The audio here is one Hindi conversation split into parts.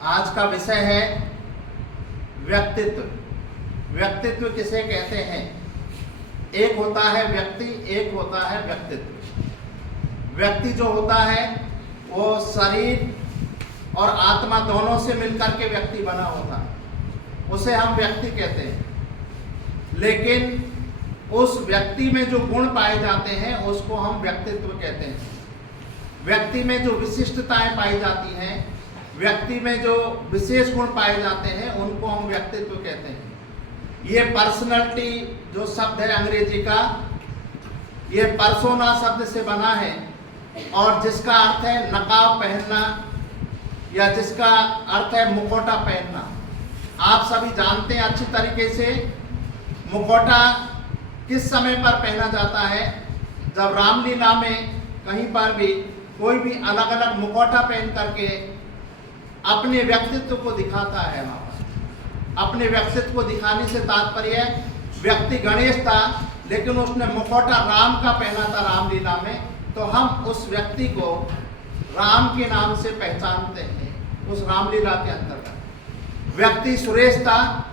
आज का विषय है व्यक्तित्व। व्यक्तित्व किसे कहते हैं? एक होता है व्यक्ति, एक होता है व्यक्तित्व। व्यक्ति जो होता है वो शरीर और आत्मा दोनों से मिलकर के व्यक्ति बना होता है, उसे हम व्यक्ति कहते हैं। लेकिन उस व्यक्ति में जो गुण पाए जाते हैं उसको हम व्यक्तित्व कहते हैं। व्यक्ति में जो विशिष्टताएं पाई जाती हैं, व्यक्ति में जो विशेष गुण पाए जाते हैं, उनको हम व्यक्तित्व कहते हैं। ये पर्सनैलिटी जो शब्द है अंग्रेजी का, ये पर्सोना शब्द से बना है और जिसका अर्थ है नकाब पहनना या जिसका अर्थ है मुखौटा पहनना। आप सभी जानते हैं अच्छी तरीके से मुखौटा किस समय पर पहना जाता है? जब रामलीला में कहीं पर भी कोई भी अलग अलग मुखौटा पहन करके अपने व्यक्तित्व को दिखाता है। वहाँ पर अपने व्यक्तित्व को दिखाने से तात्पर्य व्यक्ति गणेश था लेकिन उसने मुखौटा राम का पहना था रामलीला में, तो हम उस व्यक्ति को राम के नाम से पहचानते हैं उस रामलीला के अंतर्गत। व्यक्ति सुरेश था,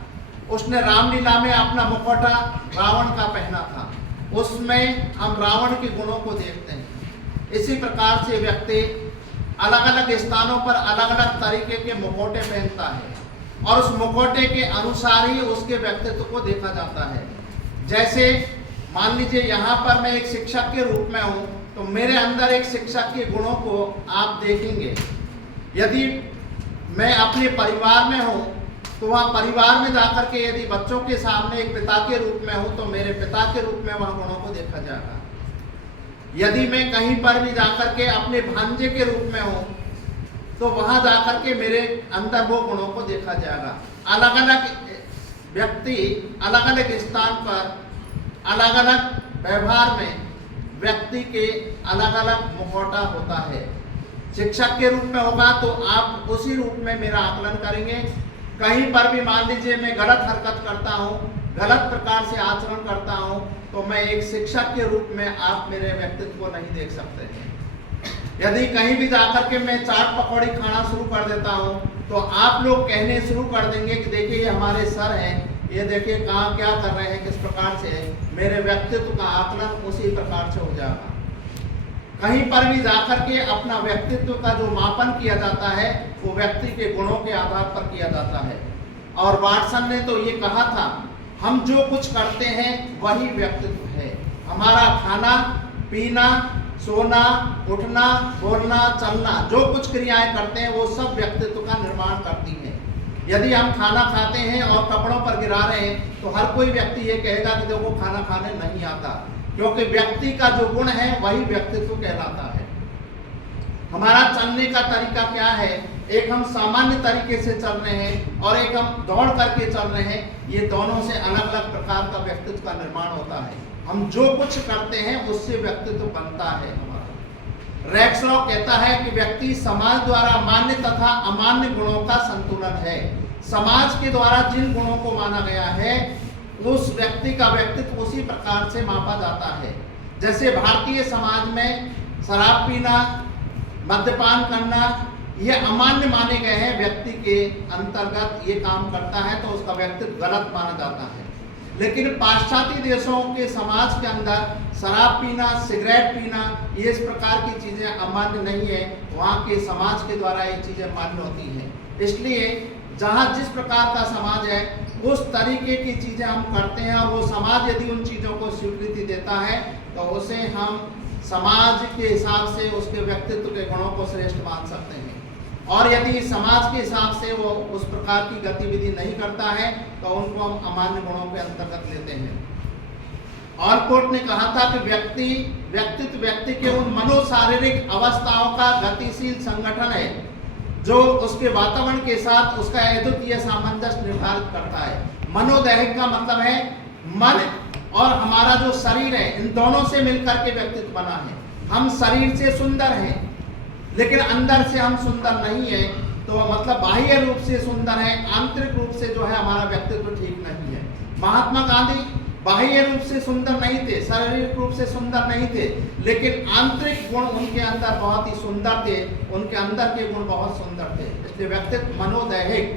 उसने रामलीला में अपना मुखौटा रावण का पहना था, उसमें हम रावण के गुणों को देखते हैं। इसी प्रकार से व्यक्ति अलग अलग स्थानों पर अलग अलग तरीके के मुखौटे पहनता है और उस मुखौटे के अनुसार ही उसके व्यक्तित्व को देखा जाता है। जैसे मान लीजिए यहाँ पर मैं एक शिक्षक के रूप में हूँ, तो मेरे अंदर एक शिक्षक के गुणों को आप देखेंगे। यदि मैं अपने परिवार में हूँ तो वहाँ परिवार में जाकर के यदि बच्चों के सामने एक पिता के रूप में हूँ तो मेरे पिता के रूप में वहाँ गुणों को देखा जाएगा। यदि मैं कहीं पर भी जाकर के अपने भांजे के रूप में हूँ तो वहाँ जाकर के मेरे अंदर वो गुणों को देखा जाएगा। अलग अलग व्यक्ति अलग अलग स्थान पर अलग अलग व्यवहार में व्यक्ति के अलग अलग मुखौटा होता है। शिक्षक के रूप में होगा तो आप उसी रूप में मेरा आकलन करेंगे। कहीं पर भी मान लीजिए मैं गलत हरकत करता हूँ, गलत प्रकार से आचरण करता हूँ, तो मैं एक शिक्षक के रूप में आप मेरे व्यक्तित्व को नहीं देख सकते हैं। यदि कहीं भी जाकर के मैं चाट पकौड़ी खाना शुरू कर देता हूँ तो आप लोग कहने शुरू कर देंगे कि देखिए ये हमारे सर हैं, ये देखिए कहाँ क्या कर रहे हैं, किस प्रकार से है। मेरे व्यक्तित्व का आकलन उसी प्रकार से हो जाएगा। कहीं पर भी जाकर के अपना व्यक्तित्व का जो मापन किया जाता है वो व्यक्ति के गुणों के आधार पर किया जाता है। और वाटसन ने तो ये कहा था, हम जो कुछ करते हैं वही व्यक्तित्व है। हमारा खाना पीना, सोना, उठना, बोलना, चलना, जो कुछ क्रियाएं करते हैं वो सब व्यक्तित्व का निर्माण करती हैं। यदि हम खाना खाते हैं और कपड़ों पर गिरा रहे हैं तो हर कोई व्यक्ति ये कहेगा कि देखो खाना खाने नहीं आता, क्योंकि व्यक्ति का जो गुण है वही व्यक्तित्व कहलाता है। हमारा चलने का तरीका क्या है? एक हम सामान्य तरीके से चल रहे हैं और एक हम दौड़ करके चल रहे हैं। ये दोनों से अलग अलग प्रकार का व्यक्तित्व का निर्माण होता है। हम जो कुछ करते हैं उससे व्यक्तित्व बनता है हमारा। रैक्सलॉ कहता है कि व्यक्ति समाज द्वारा मान्य तथा अमान्य गुणों का संतुलन है। समाज के द्वारा जिन गुणों को माना गया है उस व्यक्ति का व्यक्तित्व उसी प्रकार से मापा जाता है। जैसे भारतीय समाज में शराब पीना, मद्यपान करना ये अमान्य माने गए हैं। व्यक्ति के अंतर्गत ये काम करता है तो उसका व्यक्तित्व गलत माना जाता है। लेकिन पाश्चात्य देशों के समाज के अंदर शराब पीना, सिगरेट पीना ये इस प्रकार की चीज़ें अमान्य नहीं है। वहाँ के समाज के द्वारा ये चीज़ें मान्य होती हैं। इसलिए जहाँ जिस प्रकार का समाज है उस तरीके की चीज़ें हम करते हैं और वो समाज यदि उन चीज़ों को स्वीकृति देता है तो उसे हम समाज के हिसाब से उसके व्यक्तित्व के गुणों को श्रेष्ठ मान सकते हैं। और यदि समाज के हिसाब से वो उस प्रकार की गतिविधि नहीं करता है तो उनको हम अमान्य गुणों के अंतर्गत लेते हैं। ऑलपोर्ट ने कहा था कि व्यक्तित्व व्यक्ति के उन मनोशारीरिक अवस्थाओं का गतिशील संगठन है जो उसके वातावरण के साथ उसका अद्वितीय सामंजस्य निर्धारित करता है। मनोदैहिक का मतलब है मन और हमारा जो शरीर है, इन दोनों से मिलकर के व्यक्तित्व बना है। हम शरीर से सुंदर हैं लेकिन अंदर से हम सुंदर नहीं है, तो मतलब बाह्य रूप से सुंदर है, आंतरिक रूप से जो है हमारा व्यक्तित्व ठीक नहीं है। महात्मा गांधी बाह्य रूप से सुंदर नहीं थे, शारीरिक रूप से सुंदर नहीं थे, लेकिन आंतरिक गुण उनके अंदर बहुत ही सुंदर थे, उनके अंदर के गुण बहुत सुंदर थे। इसलिए व्यक्तित्व मनोदैहिक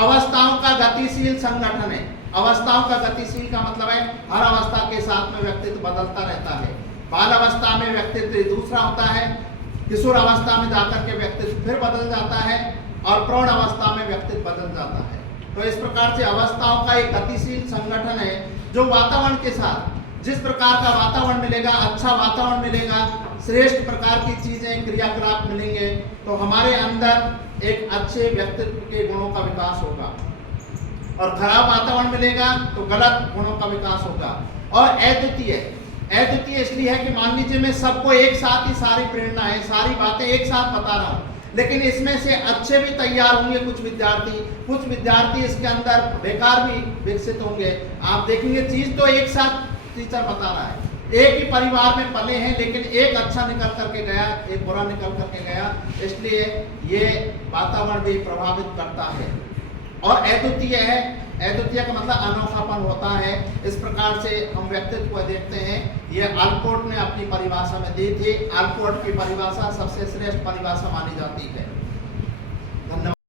अवस्थाओं का गतिशील संगठन है। अवस्थाओं का गतिशील का मतलब है हर अवस्था के साथ में व्यक्तित्व बदलता रहता है। बाल अवस्था में व्यक्तित्व दूसरा होता है, किशोर अवस्था में जाकर के व्यक्तित्व फिर बदल जाता है और प्रौढ़ अवस्था में व्यक्तित्व बदल जाता है। तो इस प्रकार से अवस्थाओं का एक गतिशील संगठन है जो वातावरण के साथ, जिस प्रकार का वातावरण मिलेगा, अच्छा वातावरण मिलेगा, श्रेष्ठ प्रकार की चीजें क्रियाकलाप मिलेंगे, तो हमारे अंदर एक अच्छे व्यक्तित्व के गुणों का विकास होगा। और खराब वातावरण मिलेगा तो गलत गुणों का विकास होगा। और अद्वितीय इसलिए है कि मान लीजिए मैं सबको एक साथ ही सारी प्रेरणा है, सारी बातें एक साथ बता रहा हूँ, लेकिन इसमें से अच्छे भी तैयार होंगे कुछ विद्यार्थी इसके अंदर बेकार भी विकसित होंगे। आप देखेंगे चीज तो एक साथ टीचर बता रहा है, एक ही परिवार में पले हैं, लेकिन एक अच्छा निकल करके गया, एक बुरा निकल करके गया, इसलिए ये वातावरण भी प्रभावित करता है। और अद्वितीय का मतलब अनोखापन होता है। इस प्रकार से हम व्यक्तित्व को देखते हैं। ये आलपोर्ट ने अपनी परिभाषा में दी थी। आलपोर्ट की परिभाषा सबसे श्रेष्ठ परिभाषा मानी जाती है। धन्यवाद।